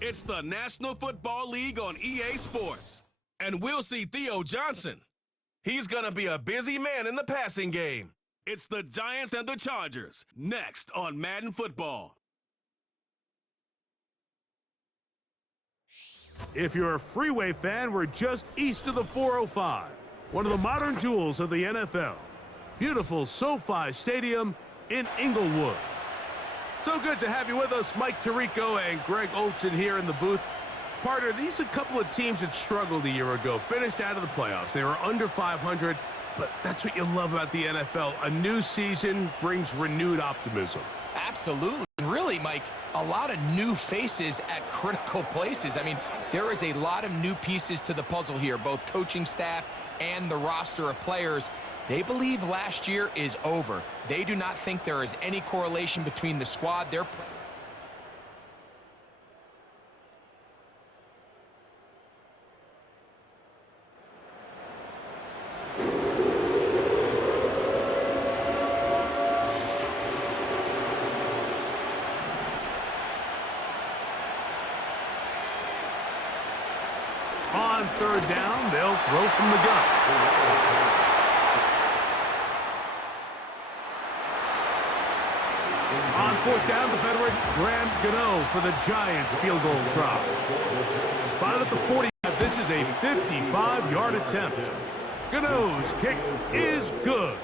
It's the National Football League on EA Sports. And we'll see Theo Johnson. He's going to be a busy man in the passing game. It's the Giants and the Chargers, next on Madden Football. If you're a Freeway fan, we're just east of the 405, one of the modern jewels of the NFL. Beautiful SoFi Stadium in Inglewood. So good to have you with us, Mike Tirico and Greg Olson here in the booth. Partner, these are a couple of teams that struggled a year ago, finished out of the playoffs. They were under 500, but that's what you love about the NFL. A new season brings renewed optimism. Absolutely. Really, Mike, a lot of new faces at critical places. I mean, there is a lot of new pieces to the puzzle here, both coaching staff and the roster of players. They believe last year is over. They do not think there is any correlation between the squad they're playing. On third down, they'll throw from the gun. On fourth down, the veteran Graham Gano for the Giants field goal try. Spotted at the 40. This is a 55-yard attempt. Gano's kick is good.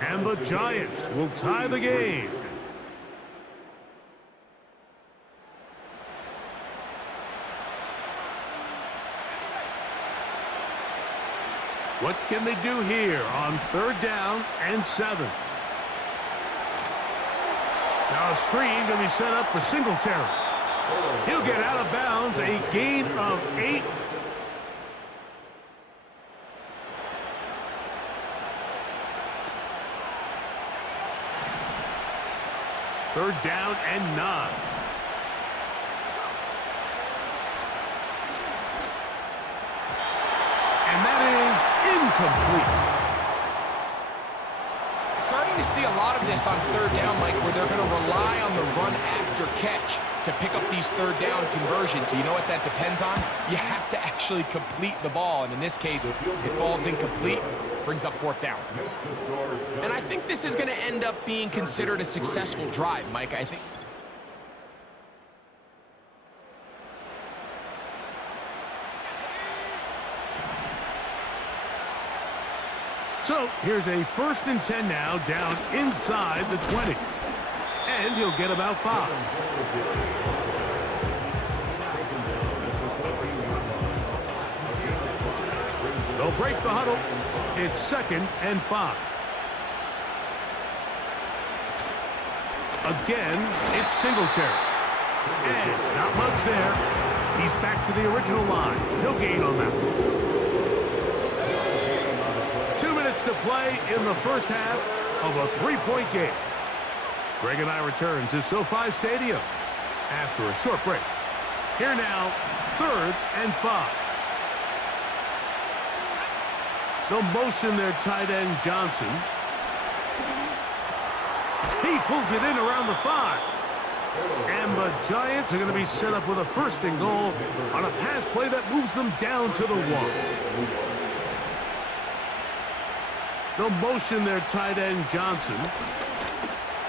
And the Giants will tie the game. What can they do here on third down and 7? Now a screen going to be set up for Singletary. He'll get out of bounds, a gain of 8. Third down and 9. And that is incomplete. Starting to see a lot of this on third down, Mike, where they're going to rely on the run after catch to pick up these third down conversions. You know what that depends on? You have to actually complete the ball, and in this case, it falls incomplete, brings up fourth down. And I think this is going to end up being considered a successful drive, Mike. I think. So here's a 1st and 10 now, down inside the 20. And he'll get about 5. They'll break the huddle. It's 2nd and 5. Again, it's Singletary. And not much there. He's back to the original line. No gain on that one. 2 minutes to play in the first half of a 3-point game. Greg and I return to SoFi Stadium after a short break. Here now, 3rd and 5. They'll motion their tight end Johnson. He pulls it in around the 5. And the Giants are going to be set up with a 1st and goal on a pass play that moves them down to the 1. They'll motion their tight end Johnson.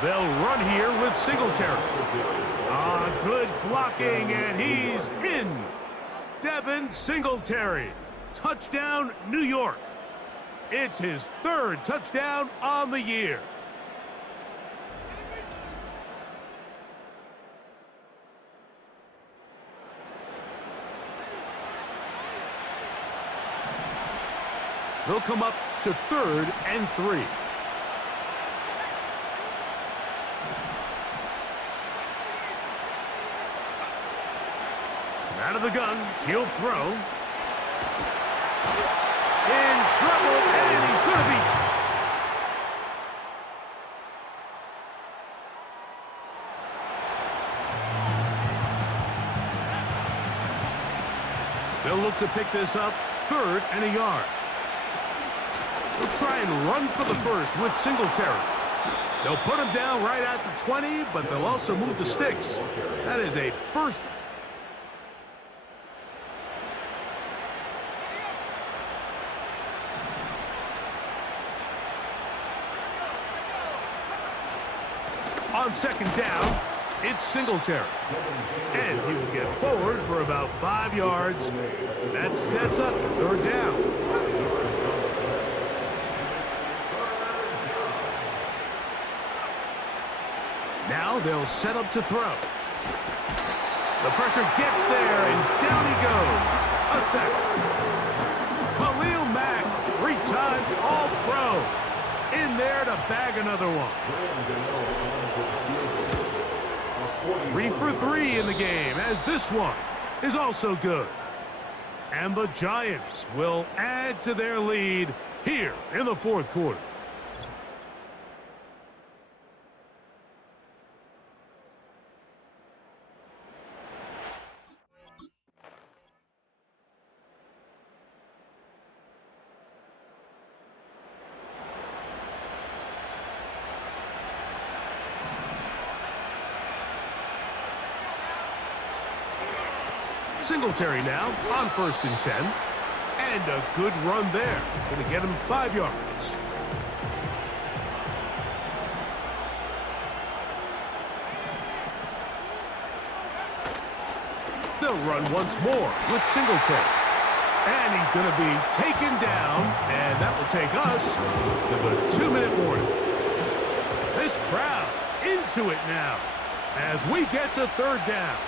They'll run here with Singletary. Good blocking, and he's in. Devin Singletary. Touchdown, New York. It's his 3rd touchdown on the year. They'll come up to 3rd and 3. Out of the gun, he'll throw. In trouble, and he's going to be... They'll look to pick this up, 3rd and a yard. They'll try and run for the 1st with Singletary. They'll put him down right at the 20, but they'll also move the sticks. That is a 1st On second down, it's Singletary. And he will get forward for about 5 yards. That sets up third down. Now they'll set up to throw. The pressure gets there, and down he goes. A sack. Khalil Mack, 3-time All-Pro, in there to bag another one. 3 for 3 in the game, as this one is also good. And the Giants will add to their lead here in the fourth quarter. Singletary now on 1st and 10. And a good run there. Going to get him 5 yards. They'll run once more with Singletary. And he's going to be taken down. And that will take us to the 2-minute warning. This crowd into it now as we get to third down.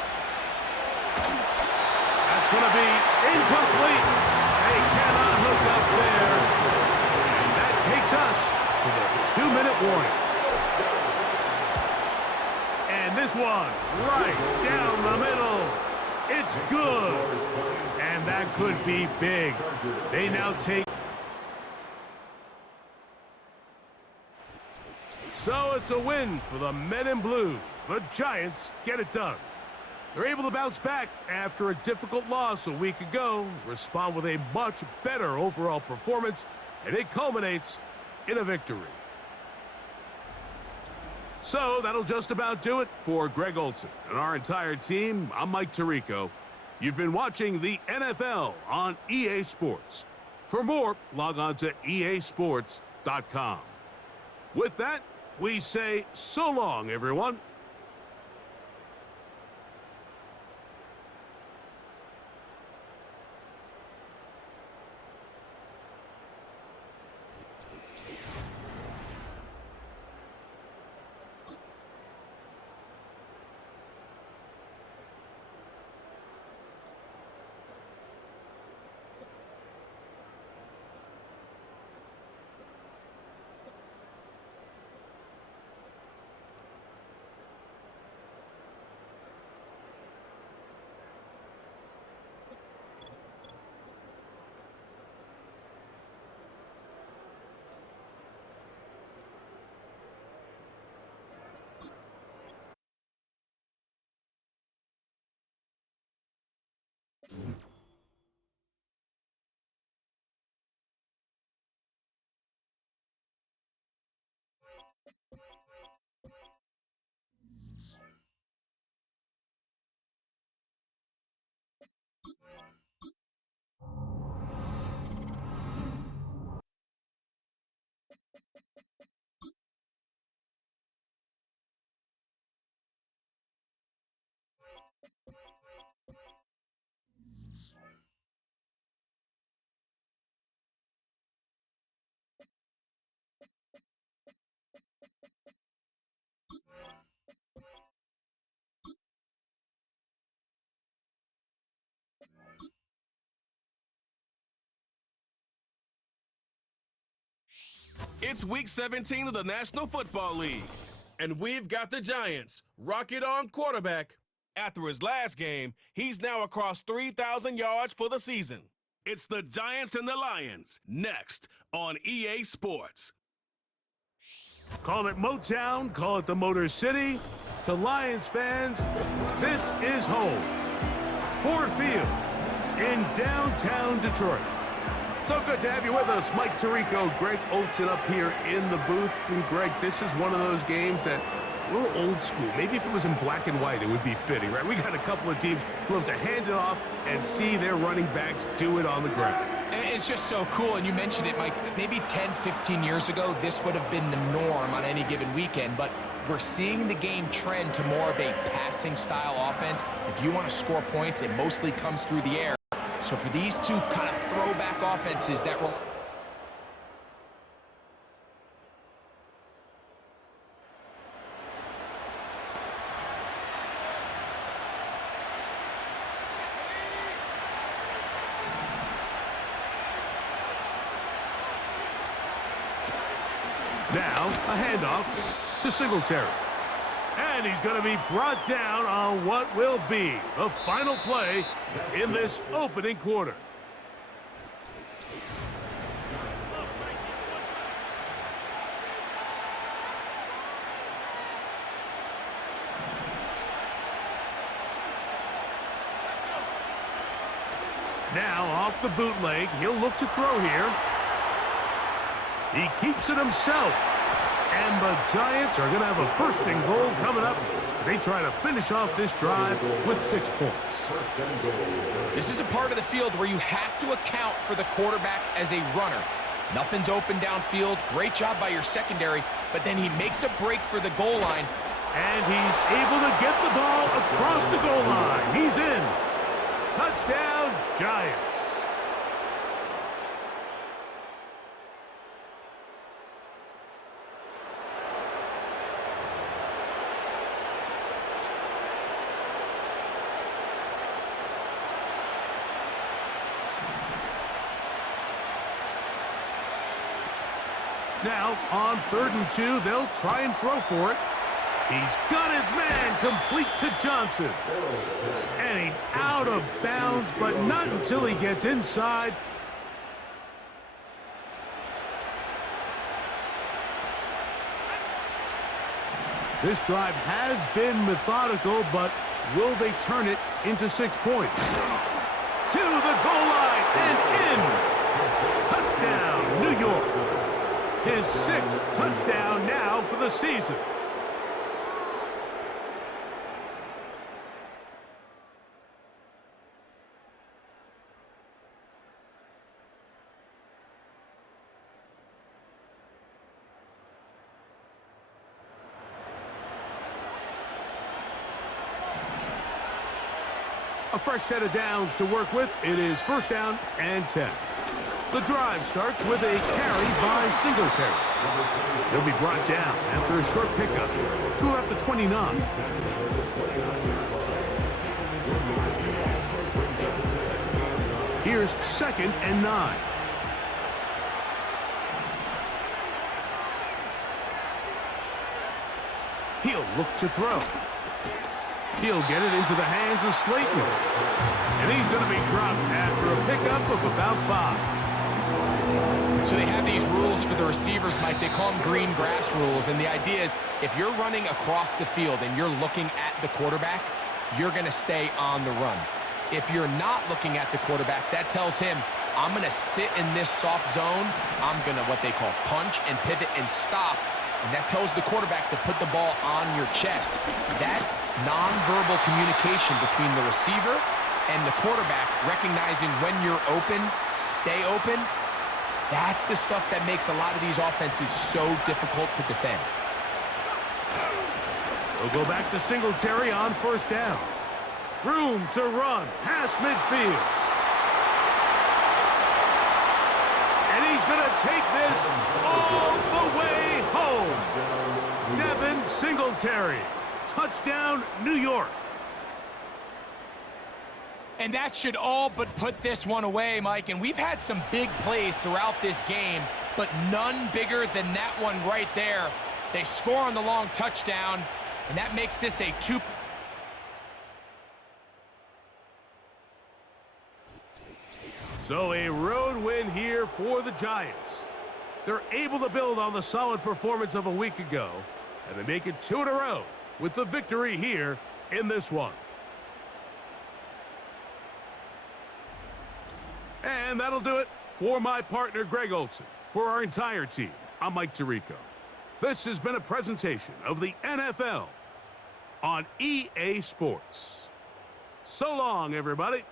That's going to be incomplete. They cannot hook up there. And that takes us to the 2-minute warning. And this one right down the middle. It's good. And that could be big. They now take. So it's a win for the men in blue. The Giants get it done. They're able to bounce back after a difficult loss a week ago, respond with a much better overall performance, and it culminates in a victory. So that'll just about do it for Greg Olson and our entire team. I'm Mike Tirico. You've been watching the NFL on EA Sports. For more, log on to easports.com. With that, we say so long, everyone. It's Week 17 of the National Football League, and we've got the Giants. Rocket on quarterback. After his last game, he's now across 3,000 yards for the season. It's the Giants and the Lions, next on EA Sports. Call it Motown, call it the Motor City. To Lions fans, this is home. Ford Field in downtown Detroit. So good to have you with us. Mike Tirico, Greg Olson up here in the booth. And Greg, this is one of those games that it's a little old school. Maybe if it was in black and white, it would be fitting, right? We got a couple of teams who love to hand it off and see their running backs do it on the ground. It's just so cool, and you mentioned it, Mike. Maybe 10, 15 years ago, this would have been the norm on any given weekend, but we're seeing the game trend to more of a passing style offense. If you want to score points, it mostly comes through the air. So for these two kind of throwback offenses that will... Now, a handoff to Singletary. And he's going to be brought down on what will be the final play in this opening quarter. Now, off the bootleg, he'll look to throw here. He keeps it himself. And the Giants are going to have a first and goal coming up. They try to finish off this drive with 6 points. This is a part of the field where you have to account for the quarterback as a runner. Nothing's open downfield. Great job by your secondary, but then he makes a break for the goal line. And he's able to get the ball across the goal line. He's in. Touchdown, Giants. Now, on 3rd and 2, they'll try and throw for it. He's got his man complete to Johnson. And he's out of bounds, but not until he gets inside. This drive has been methodical, but will they turn it into 6 points? To the goal line and in. Touchdown, New York. His 6th touchdown now for the season. A fresh set of downs to work with. It is 1st down and 10. The drive starts with a carry by Singletary. He'll be brought down after a short pickup to about the 29. Here's 2nd and 9. He'll look to throw. He'll get it into the hands of Slayton. And he's going to be dropped after a pickup of about 5. So they have these rules for the receivers, Mike. They call them green grass rules. And the idea is if you're running across the field and you're looking at the quarterback, you're going to stay on the run. If you're not looking at the quarterback, that tells him, I'm going to sit in this soft zone. I'm going to what they call punch and pivot and stop. And that tells the quarterback to put the ball on your chest. That nonverbal communication between the receiver and the quarterback, recognizing when you're open, stay open, that's the stuff that makes a lot of these offenses so difficult to defend. We'll go back to Singletary on 1st down. Room to run past midfield. And he's going to take this all the way home. Devin Singletary. Touchdown, New York. And that should all but put this one away, Mike. And we've had some big plays throughout this game, but none bigger than that one right there. They score on the long touchdown, and that makes this a 2. So a road win here for the Giants. They're able to build on the solid performance of a week ago, and they make it 2 in a row with the victory here in this one. And that'll do it for my partner, Greg Olson. For our entire team, I'm Mike Tirico. This has been a presentation of the NFL on EA Sports. So long, everybody.